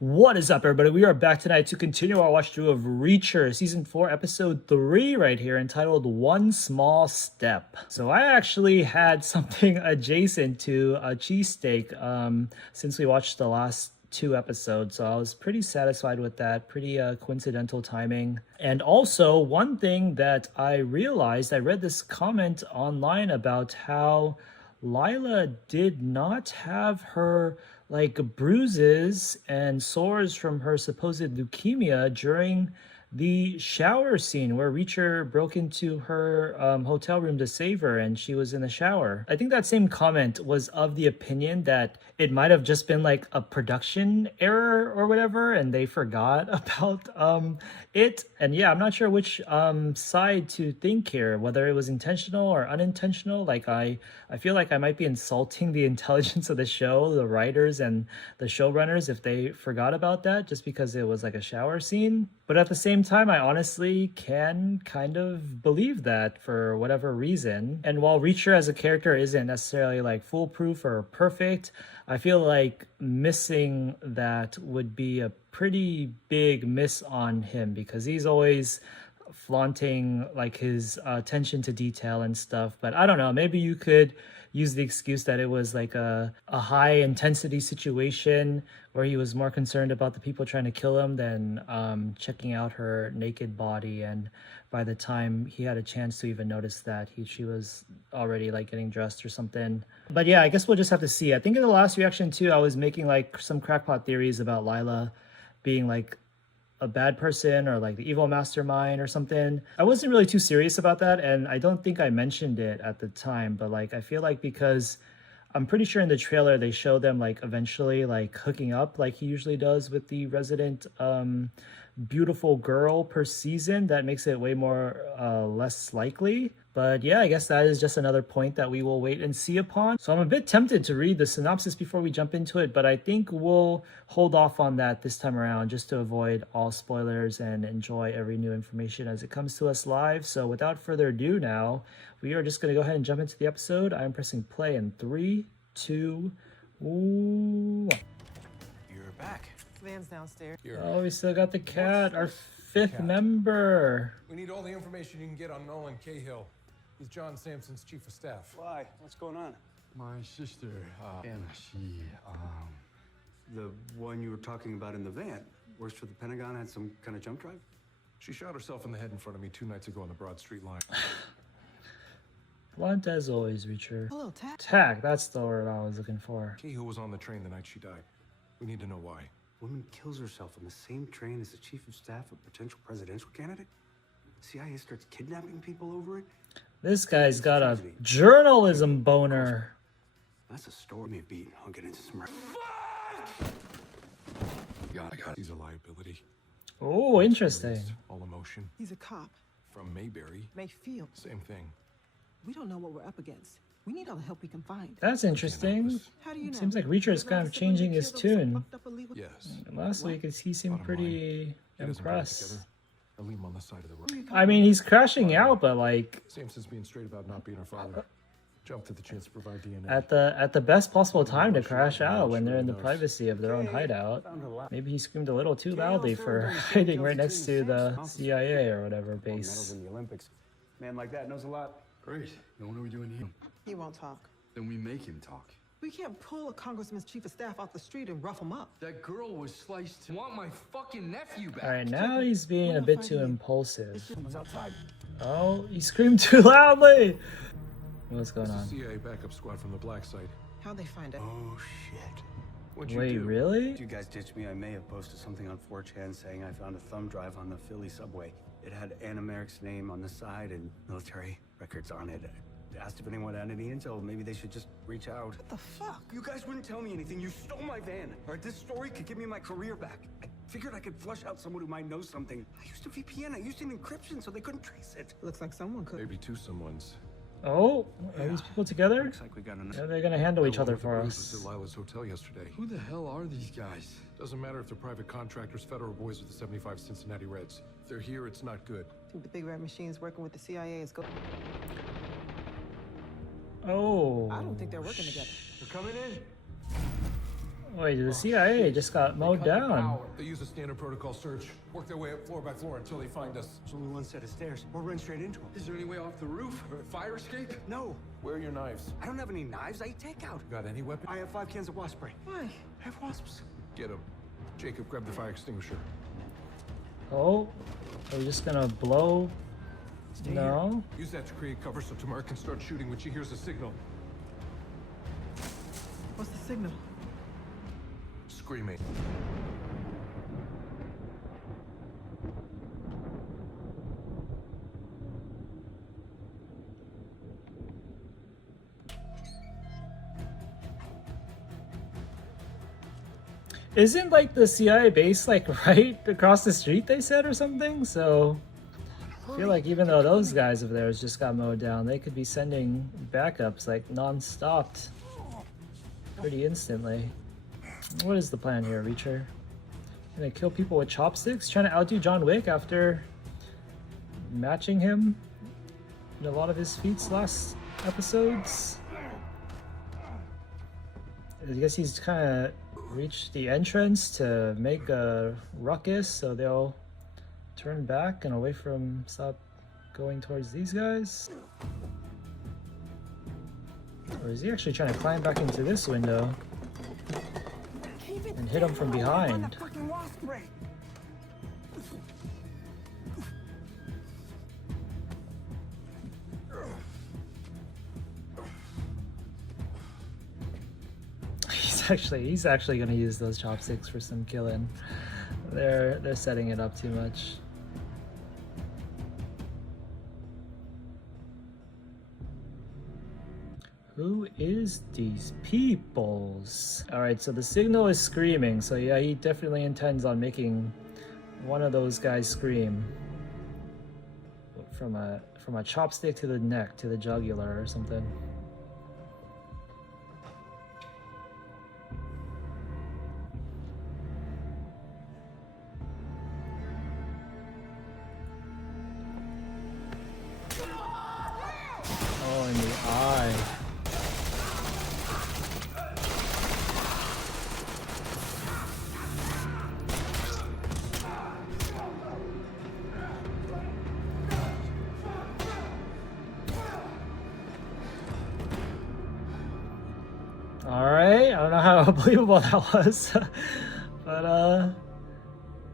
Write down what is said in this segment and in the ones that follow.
What is up, everybody? We are back tonight to continue our watch through of Reacher Season 4, Episode 3 right here, entitled One Small Step. So I actually had something adjacent to a cheesesteak since we watched the last two episodes, so I was pretty satisfied with that. Pretty coincidental timing. And also, one thing that I realized, I read this comment online about how Lila did not have her bruises and sores from her supposed leukemia during the shower scene where Reacher broke into her hotel room to save her and she was in the shower. I think that same comment was of the opinion that it might have just been like a production error or whatever and they forgot about it. And yeah, I'm not sure which side to think here, whether it was intentional or unintentional. Like I feel like I might be insulting the intelligence of the show, the writers and the showrunners, if they forgot about that just because it was like a shower scene. But at the same time, I honestly can kind of believe that for whatever reason. And while Reacher as a character isn't necessarily like foolproof or perfect, I feel like missing that would be a pretty big miss on him because he's always flaunting like his attention to detail and stuff. But I don't know, maybe you could use the excuse that it was like a high intensity situation where he was more concerned about the people trying to kill him than checking out her naked body. And by the time he had a chance to even notice that, she was already like getting dressed or something. But yeah, I guess we'll just have to see. I think in the last reaction too, I was making like some crackpot theories about Lila being like a bad person or like the evil mastermind or something. I wasn't really too serious about that, and I don't think I mentioned it at the time, but like I feel like because I'm pretty sure in the trailer they show them like eventually like hooking up like he usually does with the resident beautiful girl per season, that makes it way more less likely. But yeah, I guess that is just another point that we will wait and see upon. So I'm a bit tempted to read the synopsis before we jump into it, but I think we'll hold off on that this time around just to avoid all spoilers and enjoy every new information as it comes to us live. So without further ado now, we are just going to go ahead and jump into the episode. I'm pressing play in 3, 2, 1. You're back. Van's downstairs. Oh, we still got the cat, our fifth member. We need all the information you can get on Nolan Cahill. He's John Sampson's chief of staff. Why? What's going on? My sister, Anna, she, The one you were talking about in the van, works for the Pentagon, had some kind of jump drive? She shot herself in the head in front of me 2 nights ago on the Broad Street line. Blunt as always, Reacher. Hello, Tack. Tack, that's the word I was looking for. Cahill was on the train the night she died. We need to know why. Woman kills herself on the same train as the chief of staff of a potential presidential candidate? CIA starts kidnapping people over it? This guy's got a journalism boner. That's a story me beat. I'll get into some... I got it. He's a liability. Oh, interesting. All emotion. He's a cop. From Mayberry. Mayfield. Same thing. We don't know what we're up against. We need all the help we can find. That's interesting. How do you know? Seems like Reacher is kind of changing his tune. Yes. Last week, he seemed pretty impressed. I leave him on the side of the road. I mean, he's crashing out, but like Sampson's being straight about not being her father. Jumped at the chance to provide DNA. at the best possible time to crash out when they're in the privacy of their own hideout. Maybe he screamed a little too loudly for hiding right next to the CIA or whatever Medals base. in the Olympics. Man like that knows a lot. great. Then what are we doing here? He won't talk. Then we make him talk. We can't pull a congressman's chief of staff off the street and rough him up. That girl was sliced. Want my fucking nephew back. All right, now he's being a bit too impulsive. Oh, he screamed too loudly. What's going on? CIA backup squad from the black site. How'd they find it? Oh, shit. What'd you Wait, do? really? If you guys ditched me, I may have posted something on 4chan saying I found a thumb drive on the Philly subway. It had Anna Merrick's name on the side and military records on it. I asked if anyone had any intel. Maybe they should just reach out. What the fuck? You guys wouldn't tell me anything. You stole my van. All right, this story could give me my career back. I figured I could flush out someone who might know something. I used a VPN. I used an encryption so they couldn't trace it. Looks like someone could. Maybe 2 someones. Oh, are these people together? Looks like we got enough. Yeah, they're gonna handle each One other with the for bruises us. at Lila's hotel yesterday. Who the hell are these guys? Doesn't matter if they're private contractors, federal boys, or the 75 Cincinnati Reds. If they're here, it's not good. I think the big red machine's working with the CIA is good. Oh. I don't think they're working together. They're coming in. Wait, the CIA just got mowed down. They use a standard protocol search. Work their way up floor by floor until they find us. There's only one set of stairs. We'll run straight into them. Is there any way off the roof or a fire escape? No, Where are your knives? I don't have any knives. I eat takeout. Got any weapon? I have 5 cans of wasp spray. Why? I have wasps. Get them. Jacob, grab the fire extinguisher. Oh, are we just gonna blow? Stay No. Use that to create cover so Tamara can start shooting when she hears a signal. What's the signal? Screaming. Isn't like the CIA base like right across the street, they said, or something? So I feel like even though those guys over there just got mowed down, they could be sending backups like non-stop pretty instantly. What is the plan here, Reacher? Gonna kill people with chopsticks? Trying to outdo John Wick after matching him in a lot of his feats last episodes? I guess he's kind of reached the entrance to make a ruckus, so they'll turn back and away from stop going towards these guys. Or is he actually trying to climb back into this window and hit him from behind? He's actually gonna use those chopsticks for some killing. They're setting it up too much. Who is these peoples? All right, so the signal is screaming. So yeah, he definitely intends on making one of those guys scream from a chopstick to the neck, to the jugular or something. Oh, in the eye. Alright, I don't know how believable that was. But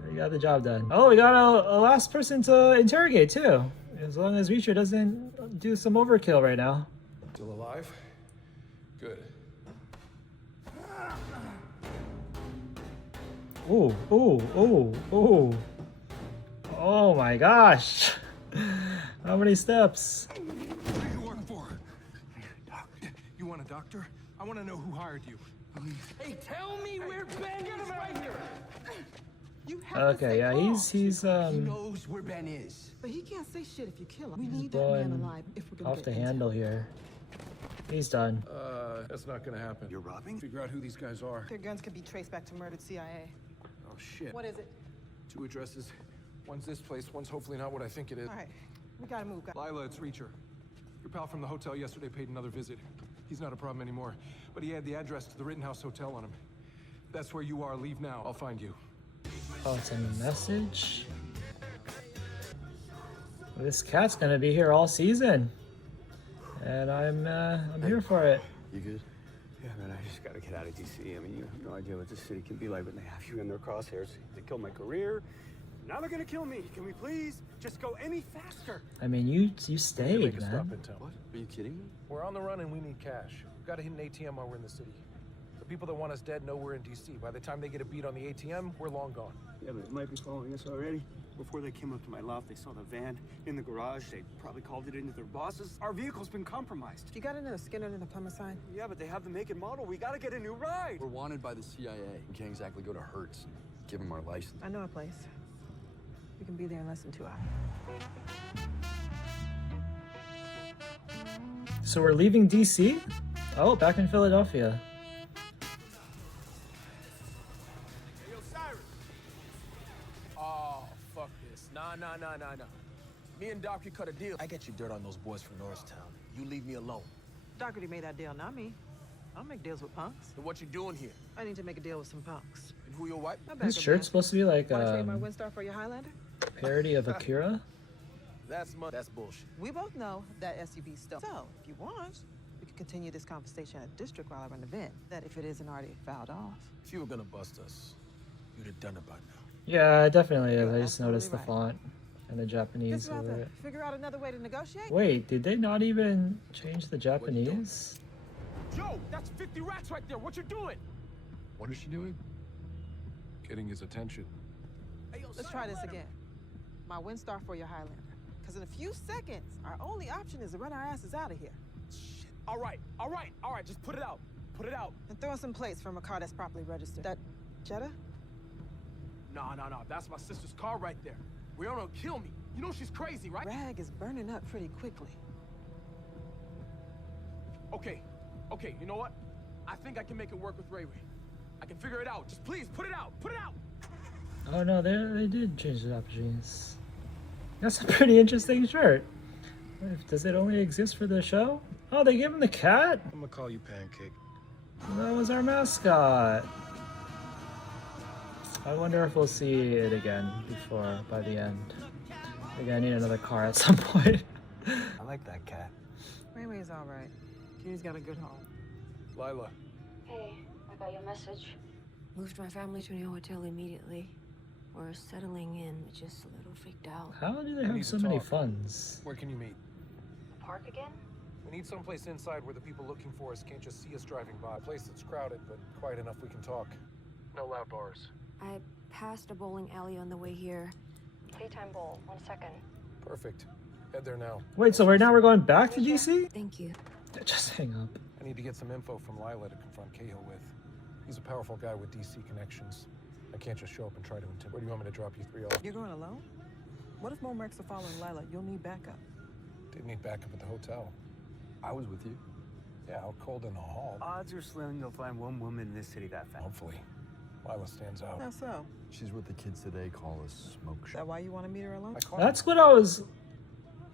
we got the job done. Oh, we got a last person to interrogate too. As long as Reacher doesn't do some overkill right now. Still alive? Good. Ooh, ooh, ooh, ooh. Oh my gosh. How many steps? What are you working for? You want a doctor? I want to know who hired you. Hey, tell me where Ben is right here. You have to Okay, stay yeah, calm. he's He knows where Ben is. But he can't say shit if you kill him. We need that blowing man alive if we're gonna off get the intel. handle here. He's done. That's not gonna happen. You're robbing? Figure out who these guys are. Their guns could be traced back to murdered CIA. Oh shit. What is it? 2 addresses. One's this place, one's hopefully not what I think it is. All right, we gotta move, guys. Lila, it's Reacher. Your pal from the hotel yesterday paid another visit. He's not a problem anymore, but he had the address to the Rittenhouse Hotel on him. That's where you are. Leave now. I'll find you. Oh, it's a message. This cat's gonna be here all season, and I'm here for it. You good? Yeah, man, I just gotta get out of DC. I mean, you have no idea what this city can be like when they have you in their crosshairs. They killed my career. Now they're gonna kill me. Can we please just go any faster? I mean, you Make stayed, a stop man. in town. What? Are you kidding me? We're on the run and we need cash. We've got to hit an ATM while we're in the city. The people that want us dead know we're in DC. By the time they get a beat on the ATM, we're long gone. Yeah, but they might be following us already. Before they came up to my loft, they saw the van in the garage. They probably called it into their bosses. Our vehicle's been compromised. You got another Skinner in the plumber sign? Yeah, but they have the make and model. We gotta get a new ride. We're wanted by the CIA. We can't exactly go to Hertz and give them our license. I know a place. We can be there in less than 2 hours. So we're leaving DC? Oh, back in Philadelphia. Oh, fuck this. Nah. Me and Doc, you cut a deal. I get you dirt on those boys from Norristown. You leave me alone. Doherty made that deal, not me. I'll make deals with punks. Then what you doing here? I need to make a deal with some punks. And who your wife? This shirt's supposed to be like Want to trade my Windstar for your Highlander? parody of Akira. That's bullshit. We both know that SUV's still. So, if you want, we could continue this conversation at district while I run the vent. That if it isn't already filed off. If you were gonna bust us, you'd have done it by now. Yeah, it definitely is. I just absolutely noticed the right. font and the Japanese over it. Figure out another way to negotiate? Wait, did they not even change the Japanese? Joe, that's 50 rats right there. What you doing? What is she doing? Getting his attention. Hey, yo, Let's son, try this let him- again. My Windstar for your Highlander. Because in a few seconds, our only option is to run our asses out of here. Shit. All right. Just put it out. Put it out. And throw in some plates from a car that's properly registered. That Jetta? No. That's my sister's car right there. Rihanna will kill me. You know she's crazy, right? Rag is burning up pretty quickly. Okay. You know what? I think I can make it work with Ray Ray. I can figure it out. Just please put it out. Put it out. Oh no, they did change the Japanese. That's a pretty interesting shirt. Does it only exist for the show? Oh, they gave him the cat? I'm gonna call you Pancake. That was our mascot. I wonder if we'll see it again by the end. Maybe I need another car at some point. I like that cat. Ray Ray's all right. Kitty's got a good home. Lila. Hey, I got your message. Moved my family to a new hotel immediately. We're settling in, just a little freaked out. How do they need have to so many talk. funds? Where can you meet? The park again? We need someplace inside where the people looking for us can't just see us driving by. A place that's crowded, but quiet enough we can talk. No loud bars. I passed a bowling alley on the way here. Playtime bowl, 1 second. Perfect. Head there now. Wait, so we're going back to DC? Thank you. Just hang up. I need to get some info from Lila to confront Cahill with. He's a powerful guy with DC connections. I can't just show up and try to intimidate. Where do you want me to drop you three off? You're going alone? What if more mercs are following Lila? You'll need backup. Didn't need backup at the hotel. I was with you. Yeah, out cold in the hall. Odds are slim you'll find one woman in this city that fast. Hopefully. Lila stands out. How so? She's what the kids today call a smoke Is show. that why you want to meet her alone? I caught her. That's what I was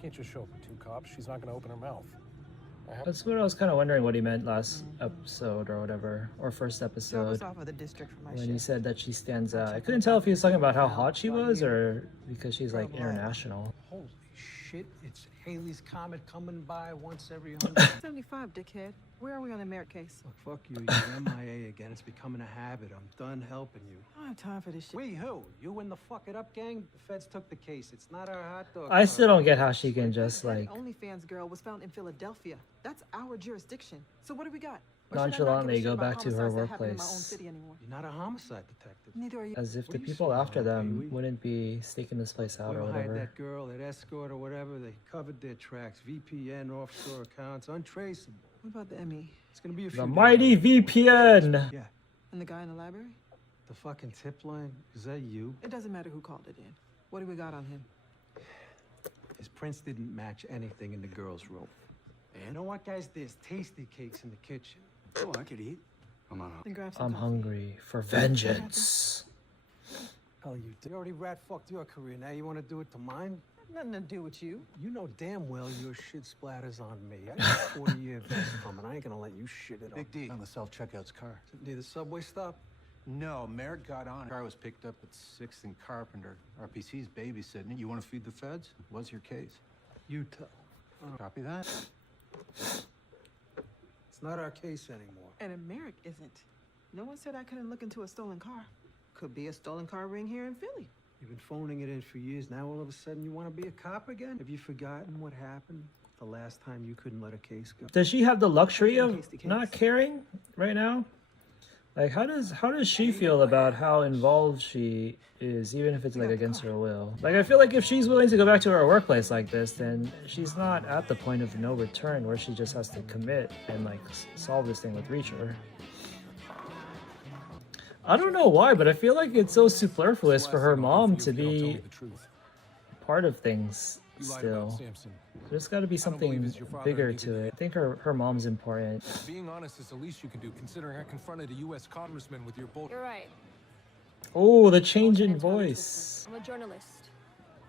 Can't just show up with two cops. She's not gonna open her mouth. That's what I was kind of wondering what he meant last episode or whatever, or first Drop episode, us off at the district for my when he shift. said that she stands out. I couldn't tell if he was talking about how hot she was or because she's like international. Holy shit, it's Haley's Comet coming by once every 100. 75, dickhead. Where are we on the merit case? Look, fuck you, you're MIA again. It's becoming a habit. I'm done helping you. I don't have time for this shit. We who? You and the Fuck It Up gang? The feds took the case. It's not our hot dog. I still don't get how she can just That like OnlyFans girl was found in Philadelphia. That's our jurisdiction. So what do we got? Or should I not nonchalantly give a shit go about back to her homicides that happen in my own workplace city anymore? You're not a homicide detective. Neither are you. as if What the are you people saying, after them Pee-wee? wouldn't be staking this place out or Whoever hired whatever. that girl, that escort or whatever, they covered their tracks. VPN, offshore accounts, untraceable. What about the ME? It's gonna be a few The days. mighty VPN. Yeah. And the guy in the library? The fucking tip line? Is that you? It doesn't matter who called it in. What do we got on him? His prints didn't match anything in the girls' room. And you know what, guys? There's tasty cakes in the kitchen. Oh, I could eat. I'm on. Then grab some I'm coffee. hungry for vengeance. Hell, you already rat fucked your career. Now you want to do it to mine? Nothing to do with you. You know damn well your shit splatters on me. I got a 40-year vest coming. I ain't gonna let you shit it up. Big D on the self-checkout's car. Near the subway stop? No, Merrick got on. The car was picked up at 6th and Carpenter. RPC's babysitting it. You want to feed the feds? What's your case? You tell. Copy that. It's not our case anymore. And Merrick isn't. No one said I couldn't look into a stolen car. Could be a stolen car ring here in Philly. You've been phoning it in for years. Now all of a sudden you want to be a cop again? Have you forgotten what happened the last time you couldn't let a case go? Does she have the luxury of Tasty cakes. not caring right now? Like how does she feel about how involved she is, even if it's like against her will? Like I feel like if she's willing to go back to her workplace like this, then she's not at the point of no return where she just has to commit and like solve this thing with Reacher. I don't know why, but I feel like it's so superfluous for her mom to be part of things You lied about still. Samson. There's got to be don't believe something it's your father bigger and to neither it. I think her mom's important. Being honest is the least you can do, considering I confronted a U.S. congressman with your bull. You're right. Oh, the change in I'm voice. a journalist.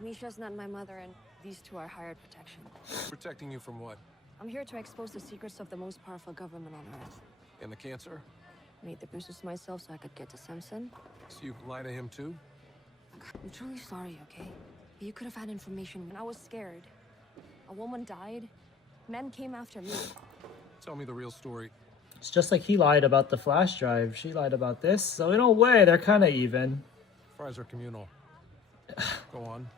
Misha's not my mother, and these two are hired protection. Protecting you from what? I'm here to expose the secrets of the most powerful government on Earth. And the cancer? Made the bruises myself so I could get to Samson. So you lie to him too? I'm truly sorry, okay? You could have had information when I was scared. A woman died. Men came after me. Tell me the real story. It's just like he lied about the flash drive. She lied about this. So in a way, they're kind of even. Fries are communal. Go on.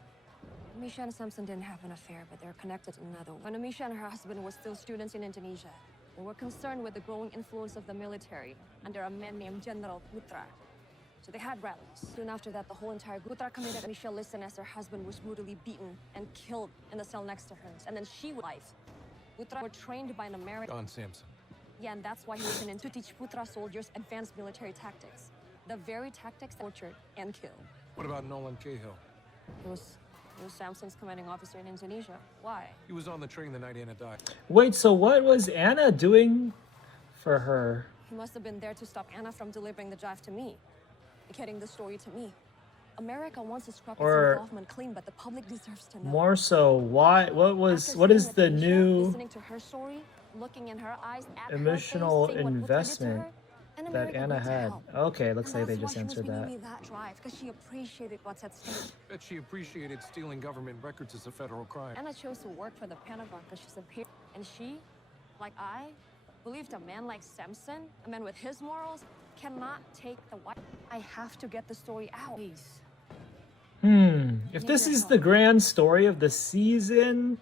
Amisha and Samson didn't have an affair, but they're connected in another way. When Amisha and her husband were still students in Indonesia, they were concerned with the growing influence of the military under a man named General Putra. So they had rallies. Soon after that, the whole entire Putra committed. Amisha listened as her husband was brutally beaten and killed in the cell next to hers. And then she was life. Putra were trained by an American. Don Sampson. Yeah, and that's why he was in to teach Putra soldiers advanced military tactics. The very tactics that tortured and killed. What about Nolan Cahill? It was Samson's commanding officer in Indonesia. Why? He was on the train the night Anna died. Wait, so what was Anna doing for her? He must have been there to stop Anna from delivering the drive to me. Getting the story to me. America wants to scrub its involvement clean, but the public deserves to know. More so, why? What is the new listening to her story, looking in her eyes, at emotional her face, seeing what Putra did to investment her, and that America Anna went to had? hell. Okay, looks And like they that's just why answered she was that. bringing me that drive, because she appreciated what's at stake. Bet she appreciated stealing government records as a federal crime. Anna chose to work for the Pentagon because she's a peer. And she, like I, believed a man like Samson, a man with his morals, cannot take the white. I have to get the story out. Please. If this is the grand story of the season,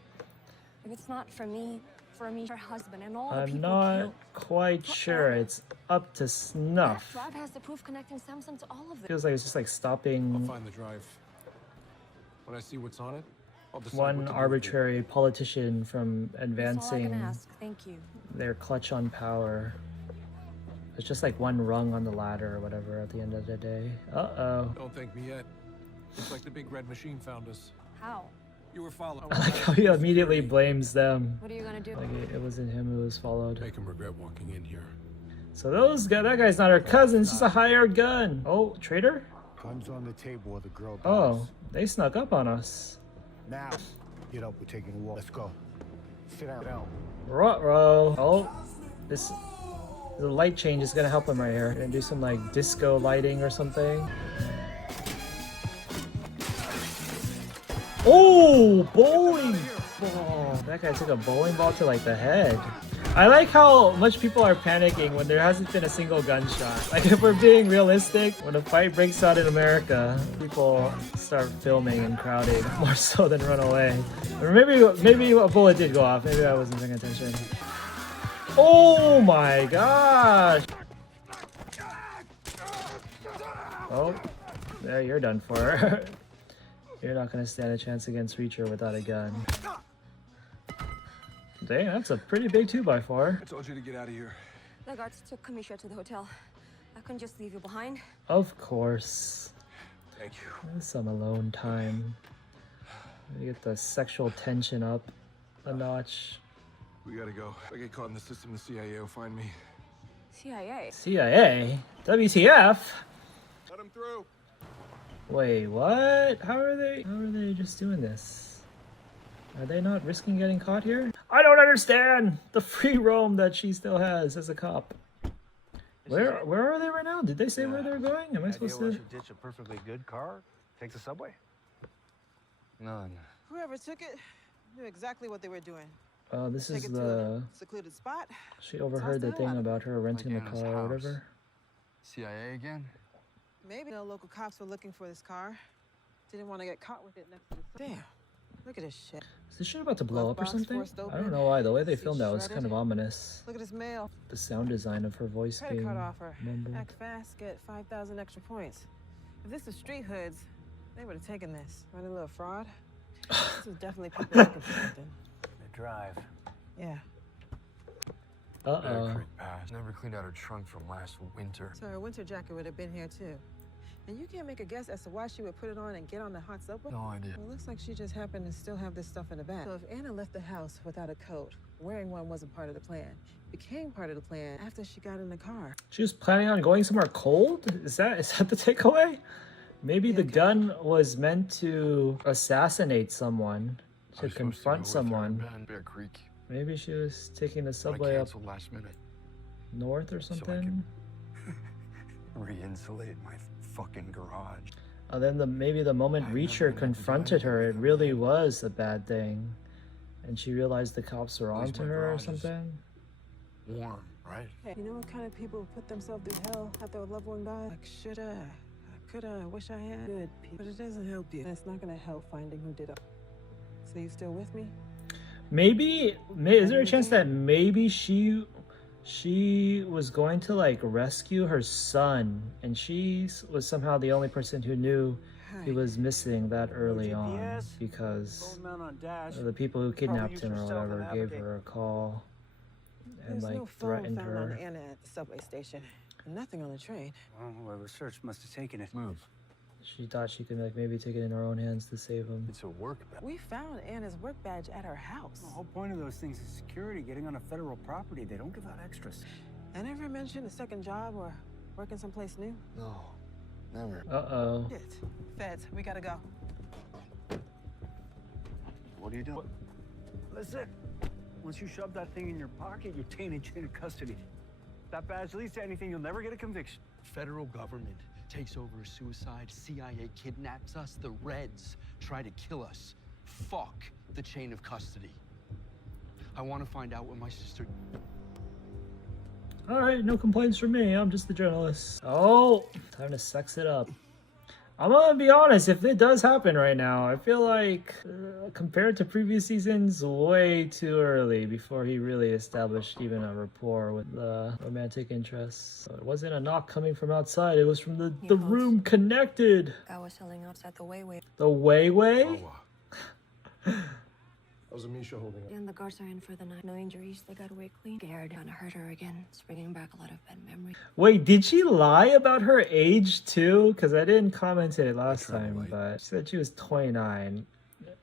If it's not for me, her husband, and all the I'm people not killed. quite sure it's up to That snuff. drive has the proof connecting Samson to all of this. Feels like it's just like I'll stopping find the drive. When I see what's on it, I'll decide one what to do with it. arbitrary politician from That's all I advancing can ask. Thank you. their clutch on power. It's just like one rung on the ladder or whatever at the end of the day. Uh-oh. Don't thank me yet. Looks like the big red machine found us. How? You were followed. I like how he immediately blames them. What are you gonna do? Like it wasn't him who was followed. Make him regret walking in here. So that guy's not her cousin, it's just a hired gun. Oh, traitor? Guns on the table or the girl dies. Oh, they snuck up on us. Now, get up, we're taking a walk. Let's go. Sit down. Ruh-roh. Oh, the light change is gonna help him right here. Gonna do some like disco lighting or something. Oh, bowling ball. That guy took a bowling ball to like the head. I like how much people are panicking when there hasn't been a single gunshot. Like if we're being realistic, when a fight breaks out in America, people start filming and crowding more so than run away. Or maybe a bullet did go off. Maybe I wasn't paying attention. Oh my gosh! Oh, there, you're done for. You're not gonna stand a chance against Reacher without a gun. Dang, that's a pretty big 2x4. I told you to get out of here. The guards took Kamisha to the hotel. I couldn't just leave you behind. Of course. Thank you. There's some alone time. We get the sexual tension up a notch. We gotta go. If I get caught in the system, the CIA will find me. CIA? CIA? WTF? Let him through. Wait, what? How are they just doing this? Are they not risking getting caught here? I don't understand the free roam that she still has as a cop. Where are they right now? Did they say where they're going? Am I supposed to? ditch a perfectly good car? Take the subway? None. Whoever took it knew exactly what they were doing. Oh, this Take is it to the. a secluded spot. She overheard the thing about her renting the Like Anna's car or house. whatever. CIA again? Maybe the local cops were looking for this car. Didn't want to get caught with it next to the. Damn. Look at this shit. Is this shit about to blow Glove up or box something? forced I open, don't know why. The way they seat filmed that was shredded. kind of ominous. Look at this mail. The sound design of her voice Credit being card offer. mumbled. Act fast, get 5,000 extra points. If this was street hoods, they would have taken this. Running a little fraud. This is definitely people looking for something. The drive. Yeah. Uh-oh. Creek Pass. Never cleaned out her trunk from last winter. So her winter jacket would have been here too. And you can't make a guess as to why she would put it on and get on the hot subway? No idea. Well, it looks like she just happened to still have this stuff in the bag. So if Anna left the house without a coat, wearing one wasn't part of the plan. Became part of the plan after she got in the car. She was planning on going somewhere cold? Is that the takeaway? Maybe the gun was meant to assassinate someone, to confront someone. Bear Creek. Maybe she was taking the But I subway up. canceled last minute. north or something. Re-insulate my fucking garage. Then maybe the moment Reacher confronted her, it really was a bad thing, and she realized the cops were At least onto my her or garage is something. Warm, right? Hey, you know what kind of people put themselves through hell after a loved one died? Like, shoulda, coulda, wish I had. Good people. But it doesn't help you. And it's not gonna help finding who did it. So you still with me? Maybe, is there a chance that maybe she was going to like rescue her son, and she was somehow the only person who knew he was missing that early on, because the people who kidnapped him or whatever gave her a call and There's like no phone threatened found on her. Anna at the subway station. And nothing on the train. Well, whoever searched must have taken it. Move. She thought she could like maybe take it in her own hands to save him. It's a work badge. We found Anna's work badge at her house. The whole point of those things is security, getting on a federal property. They don't give out extras. I never mentioned a second job or working someplace new. No, never. Uh-oh. Shit. Feds, we gotta go. What are you doing? Listen, once you shove that thing in your pocket, you're tainted chain of custody. That badge leads to anything, you'll never get a conviction. Federal government takes over a suicide, CIA kidnaps us, the Reds try to kill us. Fuck the chain of custody. I want to find out what my sister... All right, no complaints from me. I'm just the journalist. Oh, time to sex it up. I'm gonna be honest, if it does happen right now, I feel like compared to previous seasons, way too early before he really established even a rapport with the romantic interests. So it wasn't a knock coming from outside, it was from the room connected. I was selling outside the Way. The Way? How's Amisha holding up? And the guards are in for the night. No injuries, they got away clean. Scared, gonna hurt her again. It's bringing back a lot of bad memories. Wait, did she lie about her age too? Because I didn't comment it last time, but she said she was 29. It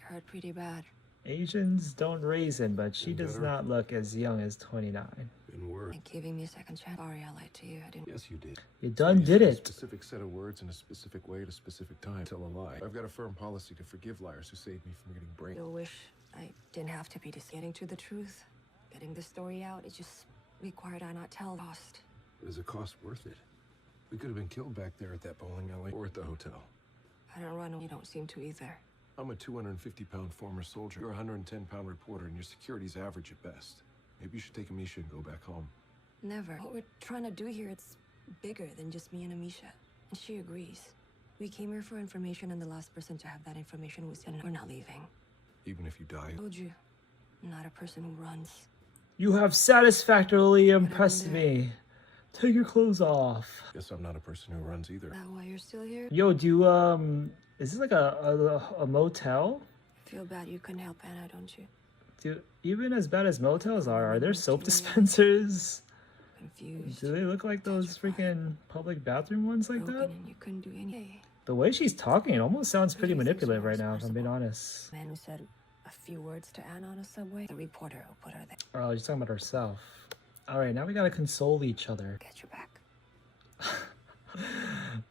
hurt pretty bad. Asians don't raisin, but she does not look as young as 29. Didn't work. And giving me a second chance. Sorry, I lied to you. I didn't. Yes, you did. You done did A it. specific set of words in a specific way at a specific time. Tell a lie. I've got a firm policy to forgive liars who saved me from getting brain. You'll wish I didn't have to be getting to the truth. Getting the story out, it just required I not tell cost. Is the cost worth it? We could have been killed back there at that bowling alley or at the hotel. I don't run, you don't seem to either. I'm a 250-pound former soldier. You're a 110-pound reporter, and your security's average at best. Maybe you should take Amisha and go back home. Never. What we're trying to do here, it's bigger than just me and Amisha. And she agrees. We came here for information, and the last person to have that information was Anna. We're not leaving. Even if you die. I told you, I'm not a person who runs. You have satisfactorily impressed me. Take your clothes off. Guess I'm not a person who runs either. Is that why you're still here? Yo, is this like a motel? I feel bad you couldn't help Anna, don't you? Dude, even as bad as motels are there soap dispensers? Confused. Do they look like those freaking public bathroom ones like that? And you couldn't do anything. The way she's talking, it almost sounds pretty manipulative right now, if I'm being honest. The man who said a few words to Anna on a subway, the reporter who put her there. Oh, she's talking about herself. Alright, now we gotta console each other. Get your back.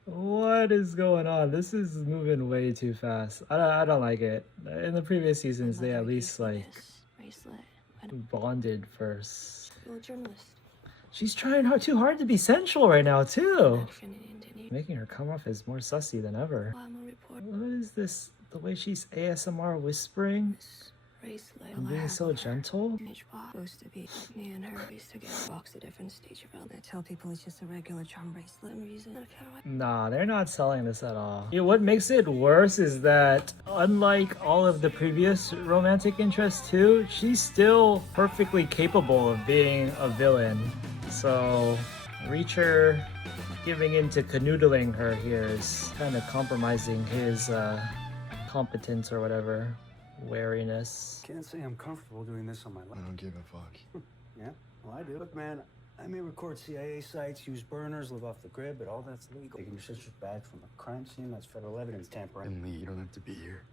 What is going on? This is moving way too fast. I don't like it. In the previous seasons, they at least like bonded first. You're a journalist. She's trying too hard to be sensual right now too. Making her come off as more sussy than ever. I'm a reporter. What is this? The way she's ASMR whispering? Bracelet. And being so gentle? Image box. Supposed to be me and her. We used to get a box at different stage around. I tell people it's just a regular charm bracelet. Reason. Nah, they're not selling this at all. Yeah, what makes it worse is that unlike all of the previous romantic interests too, she's still perfectly capable of being a villain. So Reacher giving in to canoodling her here is kind of compromising his competence or whatever. Wariness. Can't say I'm comfortable doing this on my life. I don't give a fuck. Yeah, well, I do. Look, man, I may record CIA sites, use burners, live off the grid, but all that's legal. Taking your sister's badge from a crime scene, that's federal evidence tampering. And Lee, you don't have to be here.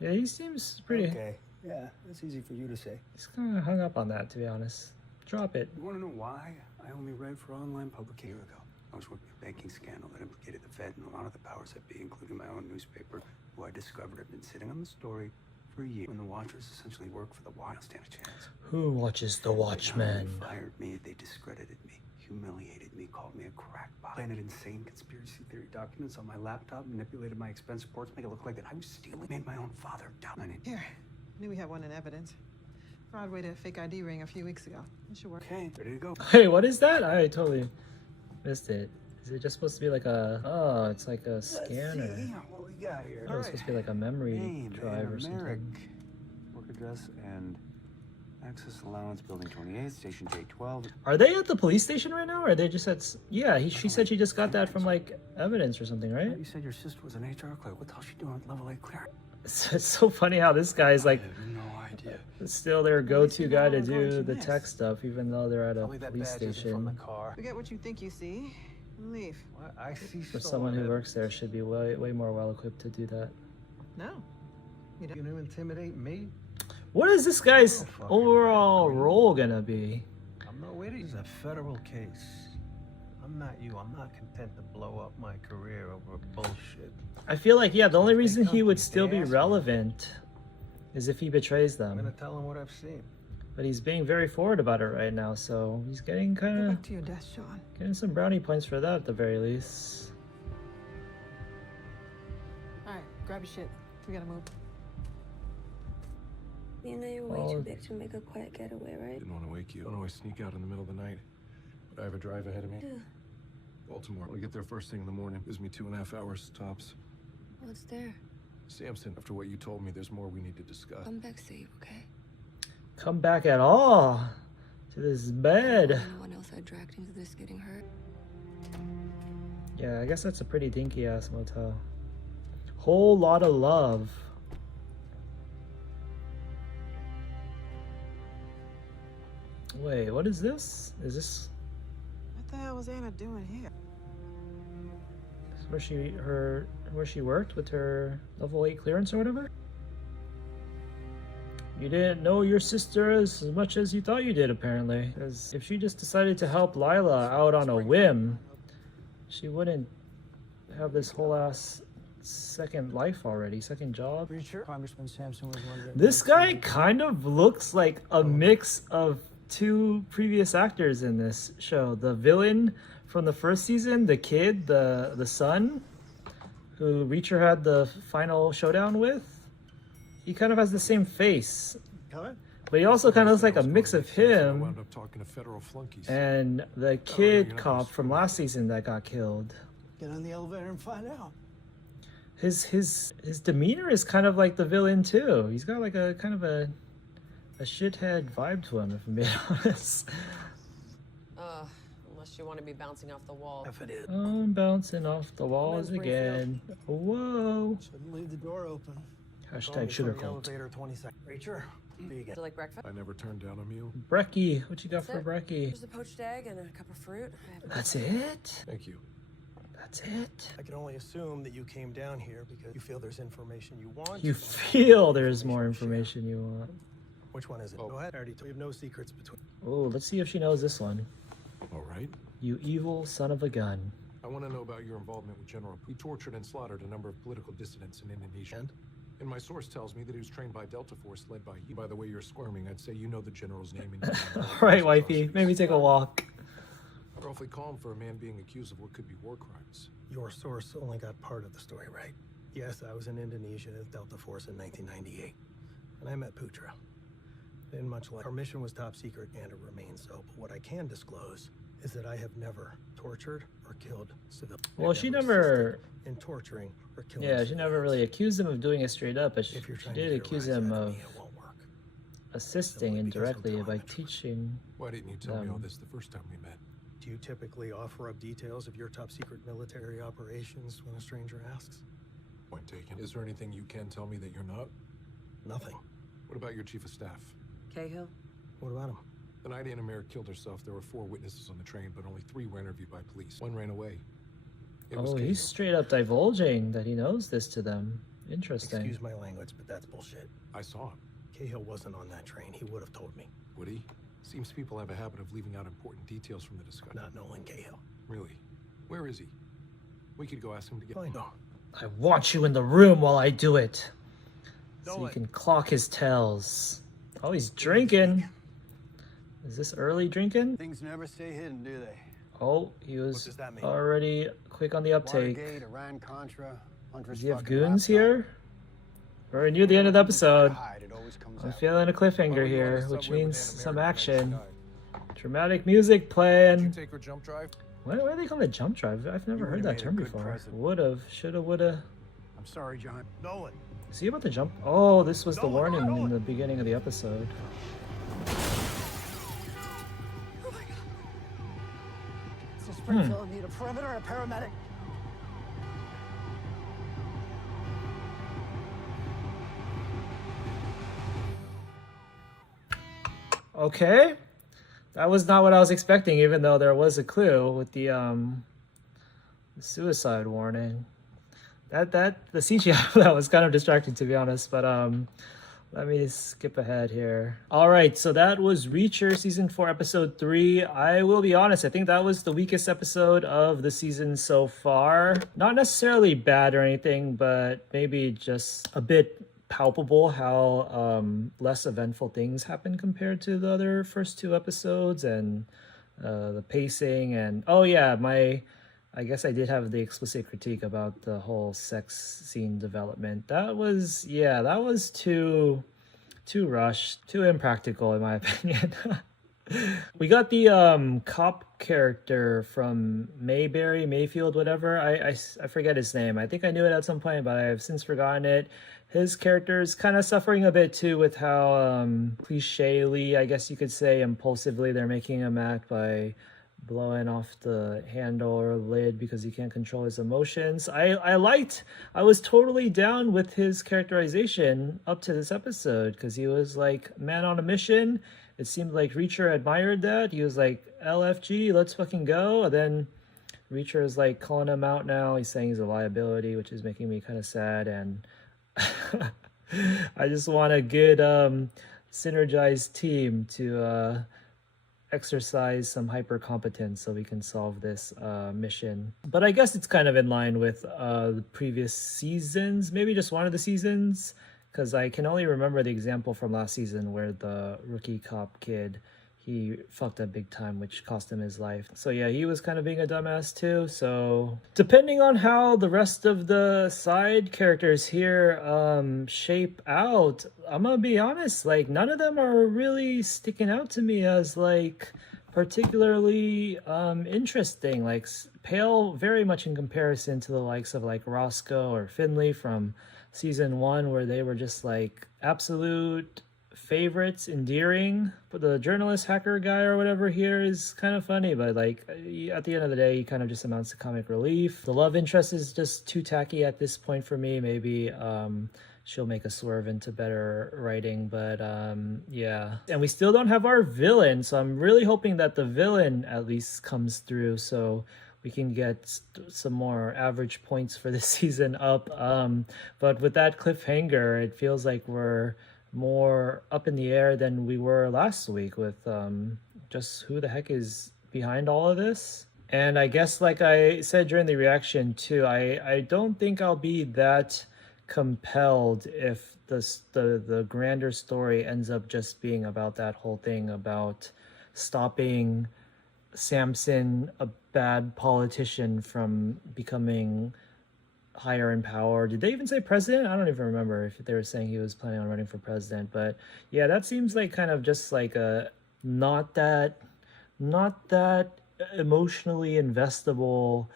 Yeah, he seems pretty... Okay, yeah, that's easy for you to say. He's kind of hung up on that, to be honest. Drop it. You want to know why I only read for online publication a year ago? I was working a banking scandal that implicated the Fed and a lot of the powers that be, including my own newspaper, who I discovered had been sitting on the story For a year, when the Watchers essentially work for the Wild, stand a chance. Who watches The Watchmen? They fired me, they discredited me, humiliated me, called me a crackpot, planted insane conspiracy theory documents on my laptop, manipulated my expense reports, make it look like that I was stealing, made my own father doubt. Here, knew we had one in evidence. Fraud way to a fake ID ring a few weeks ago. It should work. Okay, ready to go. Hey, what is that? I totally missed it. Is it just supposed to be like a... Oh, it's like a scanner. Let's see what we got here. Oh, it's supposed to be like a memory Name, drive or Americ. something. Work address and access allowance, building 28, station J12. Are they at the police station right now? Or are they just at... Yeah, she said she just got that from like evidence or something, right? You said your sister was an HR clerk. What the hell is she doing with level 8 clearance? It's so funny how this guy's like... I have no idea. Still their go-to guy to do the tech stuff, even though they're at a police station. Forget what you think you see and leave. What? I see For someone who works there, should be way more well-equipped to do that. No. You gonna intimidate me? What is this guy's overall role gonna be? I'm not with it. This is a federal case. I'm not you. I'm not content to blow up my career over bullshit. I feel like, yeah, the only reason he would still be relevant is if he betrays I'm gonna them. tell him what I've seen. But he's being very forward about it right now, so he's getting Go kind back of to your desk, Sean. getting some brownie points for that at the very least. All right, grab your shit. We gotta move. You know you're way too big to make a quiet getaway, right? Didn't want to wake you. Don't always sneak out in the middle of the night. But I have a drive ahead of me. Yeah. Baltimore. I'll get there first thing in the morning. Gives me 2.5 hours tops. What's there? Samson, after what you told me, there's more we need to discuss. Come back safe, okay? Come back at all to this bed. Anyone else I dragged into this getting hurt? Yeah, I guess that's a pretty dinky ass motel. Whole lot of love. Wait, what is this? Is this What the hell was Anna doing here? where she worked with her level 8 clearance or whatever? You didn't know your sister as much as you thought you did, apparently. Because if she just decided to help Lila out on a whim, she wouldn't have this whole ass second life already, second job. Congressman Sampson was wondering. This guy kind of looks like a mix of two previous actors in this show. The villain from the first season, the kid, the son, who Reacher had the final showdown with. He kind of has the same face. But he also kind of looks like a mix of him wound up talking to federal flunkies. and the kid cop from last season that got killed. Get on the elevator and find out. His demeanor is kind of like the villain too. He's got like a kind of a shithead vibe to him, if I'm being honest. Unless you want to be bouncing off the wall. If it is. I'm bouncing off the walls again. Whoa. Shouldn't leave the door open. Hashtag sugar cult. Elevator 20 seconds. Reacher, do you Do get? you like breakfast? I never turned down a meal. Brekkie, what you got for That's it. Brekkie? There's a poached egg and a cup of fruit. That's it? Thank you. That's it? I can only assume that you came down here because you feel there's information you want. You feel there's more information you want. Which one is it? Oh. Go ahead. I already told you. We have no secrets between. Oh, let's see if she knows this one. All right. You evil son of a gun. I want to know about your involvement with General. We tortured and slaughtered a number of political dissidents in Indonesia. And my source tells me that he was trained by Delta Force, led by you. By the way you're squirming, I'd say you know the general's name. And All right, wifey, maybe take a walk. Awfully calm for a man being accused of what could be war crimes. Your source only got part of the story right. Yes, I was in Indonesia at Delta Force in 1998, and I met Putra. Didn't much like. Our mission was top secret, and it remains so. But what I can disclose is that I have never tortured or killed civilians. Well, she never. In torturing or killing. Yeah, she never really accused him of doing it straight up, but she did accuse him of assisting indirectly by teaching. Why didn't you tell me all this the first time we met? Do you typically offer up details of your top secret military operations when a stranger asks? Point taken. Is there anything you can tell me that you're not? Nothing. What about your chief of staff? Cahill? What about him? The night Anna Merrick killed herself, there were 4 witnesses on the train, but only 3 were interviewed by police. 1 ran away. It was Oh, Cahill. he's straight up divulging that he knows this to them. Interesting. Excuse my language, but that's bullshit. I saw him. Cahill wasn't on that train. He would have told me. Would he? Seems people have a habit of leaving out important details from the discussion. Not Nolan Cahill. Really? Where is he? We could go ask him to get... Fine. No. I want you in the room while I do it. So you can clock his tails. Oh, he's drinking. Is this early drinking? Things never stay hidden, do they? Oh, he was does that mean? already quick on the uptake. Watergate, Iran-Contra, Does he have goons here? We're near the end of the episode. I'm feeling a cliffhanger here, which means some action. Dramatic music playing. Take her jump drive? Why do they call it jump drive? I've never heard that term before. Would've, shoulda, woulda. I'm sorry, John. Nolan. Is he about to jump? Oh, this was the warning in the beginning of the episode. Springfield need a perimeter and a paramedic. Okay. That was not what I was expecting, even though there was a clue with the suicide warning. The CGI that was kind of distracting, to be honest, but let me skip ahead here. All right, so that was Reacher season 4 episode 3. I will be honest, I think that was the weakest episode of the season so far. Not necessarily bad or anything, but maybe just a bit palpable how less eventful things happen compared to the other first 2 episodes, and the pacing, and oh yeah, I guess I did have the explicit critique about the whole sex scene development. That was too rushed, too impractical in my opinion. We got the cop character from Mayfield, whatever. I forget his name. I think I knew it at some point, but I have since forgotten it. His character is kind of suffering a bit too with how cliche-ly, I guess you could say, impulsively they're making him act by blowing off the handle or lid because he can't control his emotions. I was totally down with his characterization up to this episode because he was like man on a mission. It seemed like Reacher admired that. He was like, LFG, let's fucking go. And then Reacher is like calling him out now. He's saying he's a liability, which is making me kind of sad. And I just want a good synergized team to exercise some hyper competence so we can solve this mission. But I guess it's kind of in line with the previous seasons, maybe just one of the seasons, because I can only remember the example from last season where the rookie cop kid, he fucked up big time, which cost him his life. So yeah, he was kind of being a dumbass too. So depending on how the rest of the side characters here shape out, I'm gonna be honest, like none of them are really sticking out to me as like particularly interesting, like pale very much in comparison to the likes of like Roscoe or Finley from season 1, where they were just like absolute favorites, endearing. But the journalist hacker guy or whatever here is kind of funny, but like at the end of the day he kind of just amounts to comic relief. The love interest is just too tacky at this point for me. Maybe she'll make a swerve into better writing, but yeah. And we still don't have our villain, so I'm really hoping that the villain at least comes through so we can get some more average points for this season up. But with that cliffhanger, it feels like we're more up in the air than we were last week with just who the heck is behind all of this. And I guess like I said during the reaction too, I don't think I'll be that compelled if the grander story ends up just being about that whole thing about stopping Samson, a bad politician, from becoming higher in power. Did they even say president? I don't even remember if they were saying he was planning on running for president. But yeah, that seems like kind of just like a not that emotionally investable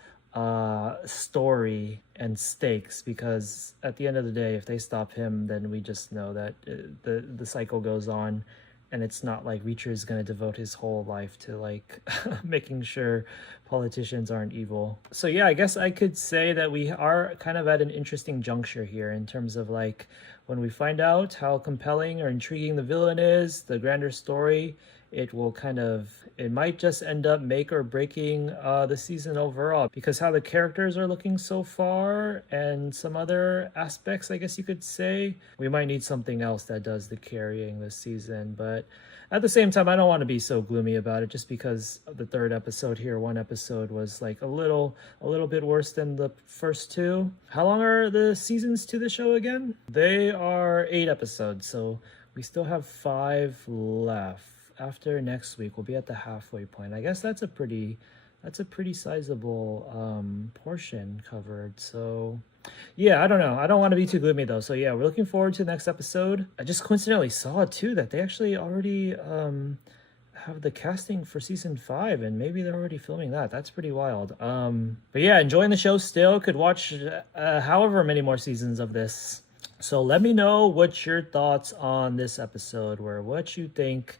story and stakes, because at the end of the day, if they stop him, then we just know that the cycle goes on. And it's not like Reacher is going to devote his whole life to like making sure politicians aren't evil. So yeah, I guess I could say that we are kind of at an interesting juncture here in terms of like when we find out how compelling or intriguing the villain is, the grander story it will it might just end up make or breaking the season overall, because how the characters are looking so far and some other aspects, I guess you could say, we might need something else that does the carrying this season. But at the same time, I don't want to be so gloomy about it just because the third episode here, one episode was like a little bit worse than the first two. How long are the seasons to the show again? They are 8 episodes, so we still have 5 left. After next week, we'll be at the halfway point. I guess that's a pretty sizable portion covered. So yeah, I don't know. I don't want to be too gloomy though. So yeah, we're looking forward to the next episode. I just coincidentally saw too that they actually already have the casting for season 5, and maybe they're already filming that. That's pretty wild. But yeah, enjoying the show still. Could watch however many more seasons of this. So let me know what your thoughts on this episode were. What you think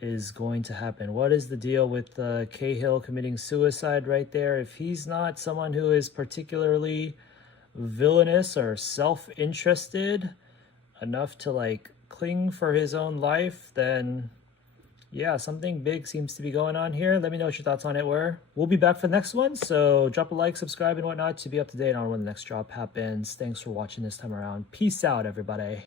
is going to happen. What is the deal with Cahill committing suicide right there? If he's not someone who is particularly villainous or self-interested enough to like cling for his own life, then yeah, something big seems to be going on here. Let me know what your thoughts on it were. We'll be back for the next one, so drop a like, subscribe, and whatnot to be up to date on when the next drop happens. Thanks for watching this time around. Peace out, everybody.